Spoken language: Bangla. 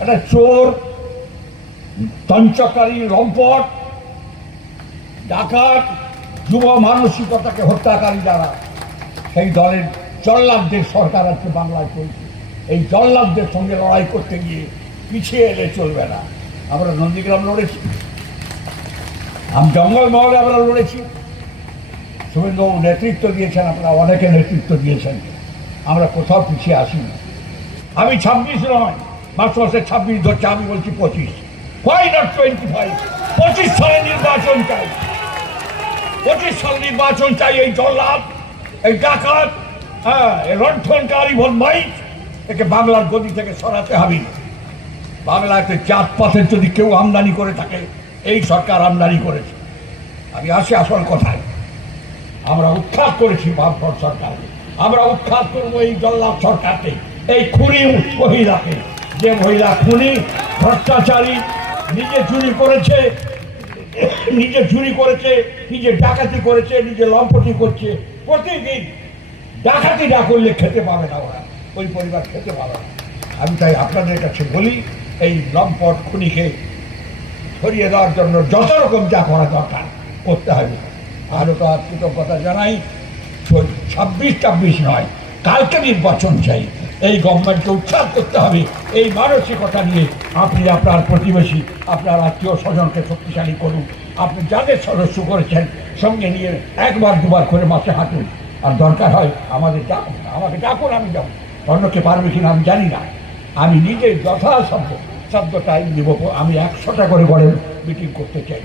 একটা চোর তঞ্চকারী লম্পট ডাকাত, যুব মানসিকতাকে হত্যাকারী যারা, সেই দলের জল্লাদদের সরকার আজকে বাংলায় চলছে। এই জল্লাদদের সঙ্গে লড়াই করতে গিয়ে পিছিয়ে এলে চলবে না। আমরা নন্দীগ্রাম লড়েছি। আমি জঙ্গল মহলে আমরা লড়েছি। শুভেন্দুবাবু নেতৃত্ব দিয়েছেন, আপনারা অনেকে নেতৃত্ব দিয়েছেন। আমরা কোথাও পিছিয়ে আসিনি। আমি ছাব্বিশ নয় মার্চ মাসের ছাব্বিশ ধরছে আমি বলছি পঁচিশ। হোয়াই নট টোয়েন্টি ফাইভ পঁচিশ সালে নির্বাচন চাই। পঁচিশ সাল নির্বাচন চাই এই জল্লাদ, এই ডাকাত হ্যাঁ এই লণ্ঠনকারী বদমাইশ একে বাংলার গদি থেকে সরাতে হবে। বাংলাতে জাত পাতের যদি কেউ আমদানি করে থাকে, এই সরকার আমদানি করেছে। আমি আসি আসল কথায়। আমরা উৎখাত করেছি বামফ্রন্ট সরকারকে। আমরা উৎখাত করব এই জল্লাদ সরকারকে, এই খুনি মহিলাকে। যে মহিলা খুনি, ভ্রষ্টাচারী, নিজে চুরি করেছে, নিজে চুরি করেছে, নিজে ডাকাতি করেছে, নিজে লম্পটি করছে, প্রতিদিন ডাকাতি না করলে খেতে পাবে না ওরা, ওই পরিবার খেতে পাবে না। আমি তাই আপনাদের কাছে বলি, এই লম্পট খুনিকে সরিয়ে দেওয়ার জন্য যত রকম যা করা দরকার করতে হবে। আরও তো আর কৃতজ্ঞতা জানাই ছাব্বিশ ছাব্বিশ নয়, কালকে নির্বাচন চাই। এই গভর্নমেন্টকে উৎখাত করতে হবে। এই মানসিকতা নিয়ে আপনি আপনার প্রতিবেশী, আপনার আত্মীয় স্বজনকে শক্তিশালী করুন। আপনি যাদের সদস্য করেছেন, সঙ্গে নিয়ে একবার দুবার করে মাসে হাঁটুন। আর দরকার হয় আমাদের ডাকুন, আমাকে ডাকুন, আমি যাব। অন্যকে পারবে কিনা আমি জানি না। আমি নিজে যথাসম্ভব শব্দ টাইম আমি একশোটা করে গড়ে মিটিং করতে চাই।